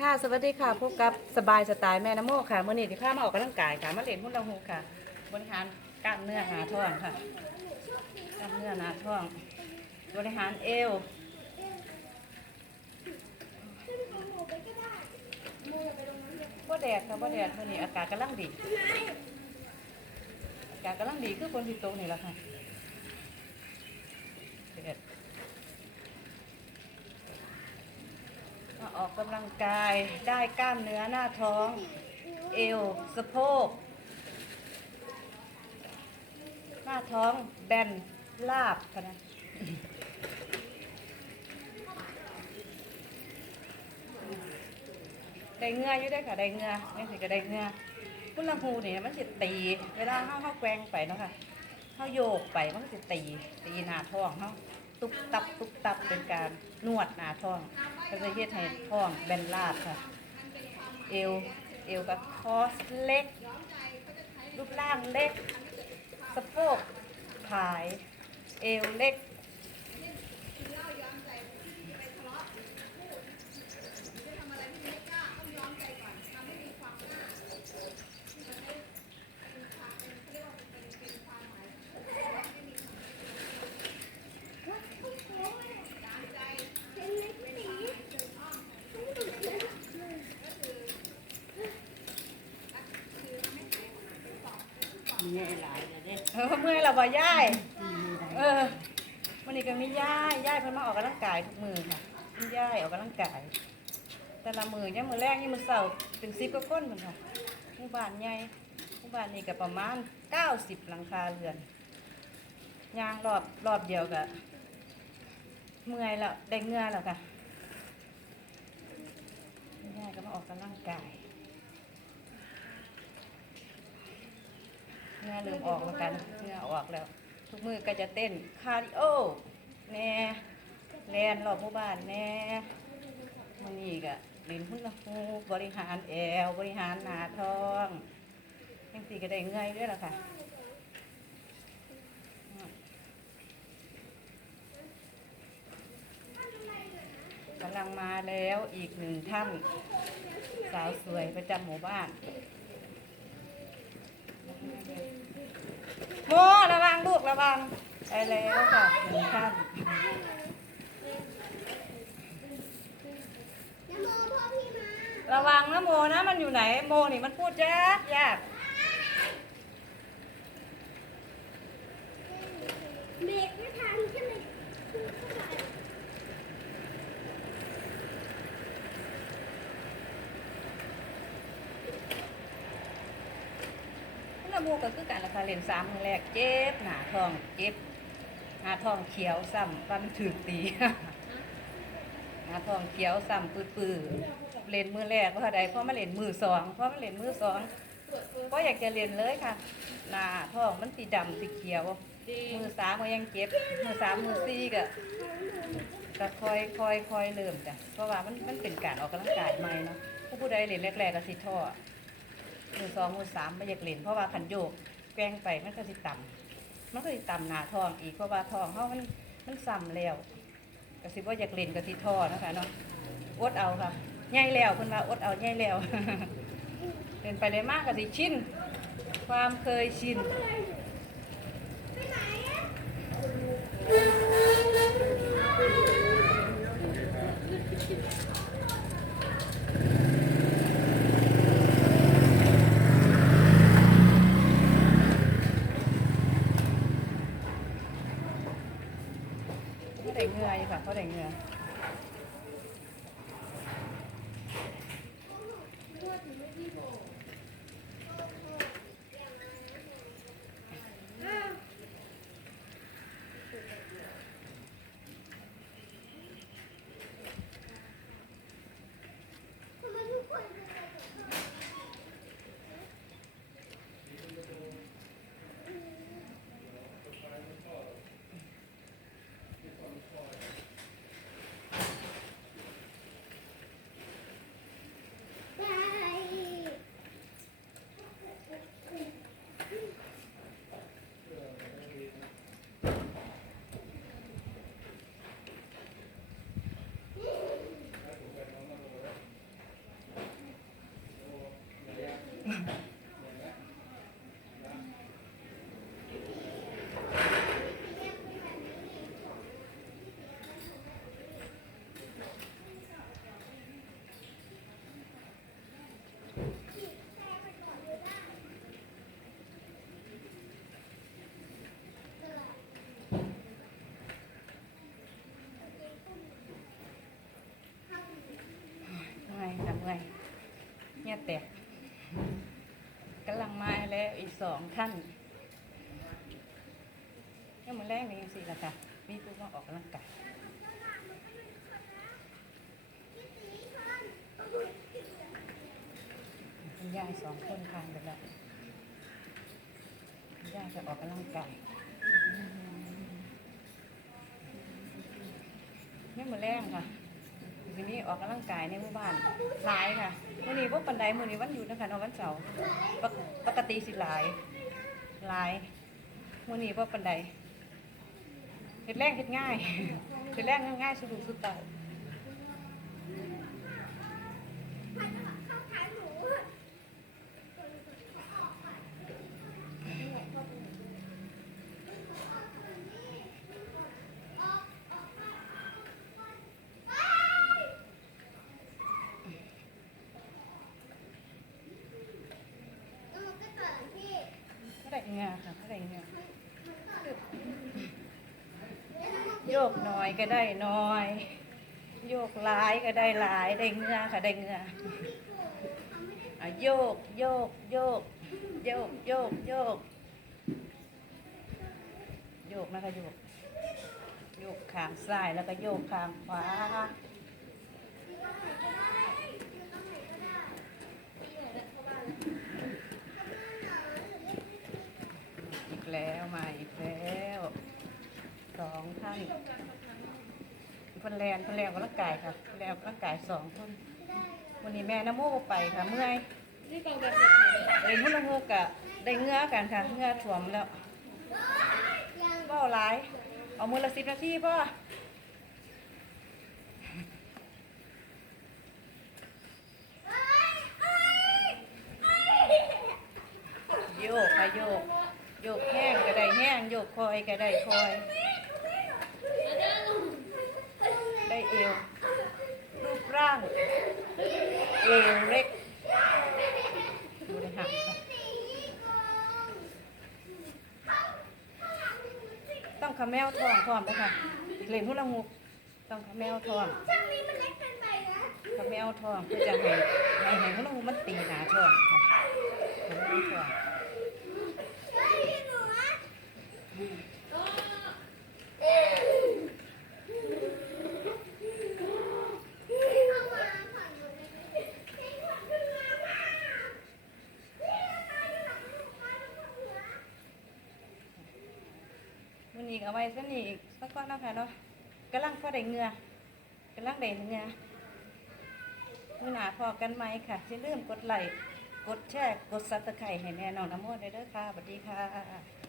ค่ะ สวัสดีค่ะ พบกับสบายสไตล์แม่น้ำโมค่ะเมื่อนี้ที่พามาออกกำลังกายค่ะมาเล่นหุ้นละหูค่ะ บริหารกล้ามเนื้อหนาท้องค่ะ กล้ามเนื้อหนาท้อง บริหารเอว บ่แดดค่ะบ่แดดมื่อนี้อากาศกำลังดี อากาศกำลังดีคือคนที่โตกนี่แหละค่ะแดดมา ออกกำลังกายได้กล้ามเนื้อหน้าท้อง เอวสะโพก หน้าท้องแบนลาบค่ะนะได้เงืออยู่ได้ค่ะได้เงือนี่สิก็ได้เงือพุ่นละหูนี่มันสิตี เวลาเฮาเฮาแกงไปเนาะค่ะเฮาโยกไปมันก็สิตีตีหน้าท้องเฮา ตุบตับตุบตับเป็นการนวดหนาท้องก็จะเฮ็ดให้ท้องแบนราบค่ะ เอวเอวกับคอสเล็ก รูปร่างเล็ก สะโพกผาย เอวเล็ก มีหลายเลยเด้ เออเมื่อยเราบ่ย่ายมีหลายเออวันนี้ก็มีย่ายย่ายเพิ่นมาออกกำลังกายทุกมือค่ะมีย่ายออกกำลังกาย แต่ละมือเนี่ยมือแรกนี่มือเสาร์เป็นสิบกว่าคนเหมือนค่ะหมู่บ้านใหญ่หมู่บ้านนี้ก็ประมาณเก้าสิบหลังคาเรือนยางรอบรอบเดียวก็เมื่อยแล้วได้เงื่อแล้วค่ะย่ายก็มาออกกำลังกาย เหงื่อเริ่มออกแล้วกันเหงื่อออกแล้ว ทุกมือก็จะเต้นคาร์ดิโอแน่แลนรอบหมู่บ้านแน่มันนี่ก็เล่นหุ่นละหูบริหารแอวบริหารหนาท้องยังสี่ก็ได้เงยด้วยล่ะค่ะกำลังมาแล้วอีกหนึ่งท่าน สาวสวยประจำหมู่บ้าน โม ระวังลูกระไปแล้วค่ะหนึ่งท่านระวังนะโมนะมันอยู่ไหนโมนี่มันพูดยากยาก เบรกไม่ทันก็เลยพุ่งเข้าไป น้ำโมก็คือการราคาเรียนสามมือแรกเจ็บหนาทองเจ็บหนาทองเขียวซ้ำฟันถือตีหนาทองเขียวซ้ำปื้อปื้อๆเล่นมือแรกเพราะใดเพราะมาเล่นมือสองเพราะมาเล่นมือสองก็อยากจะเรียนเลยค่ะหนาทองมันสีดำสีเขียว มือสามก็ยังเจ็บมือสามมือสี่ก็ก็คอยคอยคอยเริ่มจ้ะเพราะว่ามันมันเป็นการออกกำลังกายใหม่เนาะผู้ผู้ใดเล่นแรกๆก็สิท้อ มือสองมือสามไม่อยากเล่นเพราะว่าขันโยกแกงไปมันก็สิต่ำมันก็สิต่ำหนาทองอีกเพราะว่าทองเขามันมันซ้ำแล้วก็สิว่าอยากเล่นก็สิท้อนะคะเนาะอดเอาค่ะง่ายแล้วเพิ่นว่าอดเอาง่ายแล้วเล่นไปเลยมากก็สิชินความเคยชิน เขา ได้เห แตกกำลังมาแล้วอีกสองท่านเนี่มันแรกนี่สิละค่ะ มีผู้มาออกกำลังกายคุณยายสองคนทานไปแล้วคุณยายจะออกกำลังกายเนี่มันแรงค่ะ ทีนี้ออกกำลังกายในหมู่บ้านหลายค่ะมื้อนี้บ่ปันใดมื้อนี้วันหยุดนะคะเนาะวันเสาร์ปกติสิหลายหลายมื้อนี้บ่ปันใดเฮ็ดแรงเฮ็ดง่ายเฮ็ดแรงง่ายๆสะดวกสุดตาย เข้าขายหมูอะเออก็ก่อนที่ ก็ได้เงาค่ะก็ได้เงาโยกน้อยก็ได้น้อย โยกหลายก็ได้หลายได้เงาค่ะได้เงาอะโยกโยกโยกโยกโยกโยกโยกนะคะโยกโยกขางซ้ายแล้วก็โยกขางขวาอกแล้วมาอีกแล้วสองท่าน คนแลนคนแลนกำลังกายค่ะคนแลนกำลังกายสองคนวันนี้แม่น้ำมูกไปค่ะเมื่อยนี่กองแบบไหนเล่นหุ่นละงูกะได้เหงื้อกันค่ะเหงื้อถ่วมแล้วเบ้าหลาย เอามือละสิบนาทีพ่อเอ้ยเอ้ยเอ้ยโยกค่ะโยก โยกแห้งก็ได้แห้งโยกคอยก็ได้คอย ได้เอว รูปร่าง เอวเล็กดูเลยค่ะต้องขะแมวทองพร้อมด้วยค่ะเล่นหุ่นละงูต้องขะแมวทองช่างนี้มันเล็กเกินไปนะขะแมวทองเพื่อจะให้ให้ให้หุ่นละงูมันตีหนาทองค่ะขะแมวทอง เฮ้ยหนูอะเข้ามาผ่อนหนูเลยให้ผ่อนขึ้นมาค่ะนี่ราคาอยู่หลังลูกค้าทุกคนเหลือ มั นีเอาไว้สักนี่อีกสักก้อนนะคะเนาะกำลังพอได้เงือกำลังได้เงือมือหนาพอกันไหมค่ะอย่าลืมกดไลค์กดแชร์กดซับสไครต์ให้แน่นอนนะโมดเด้อค่ะสวัสดีค่ะ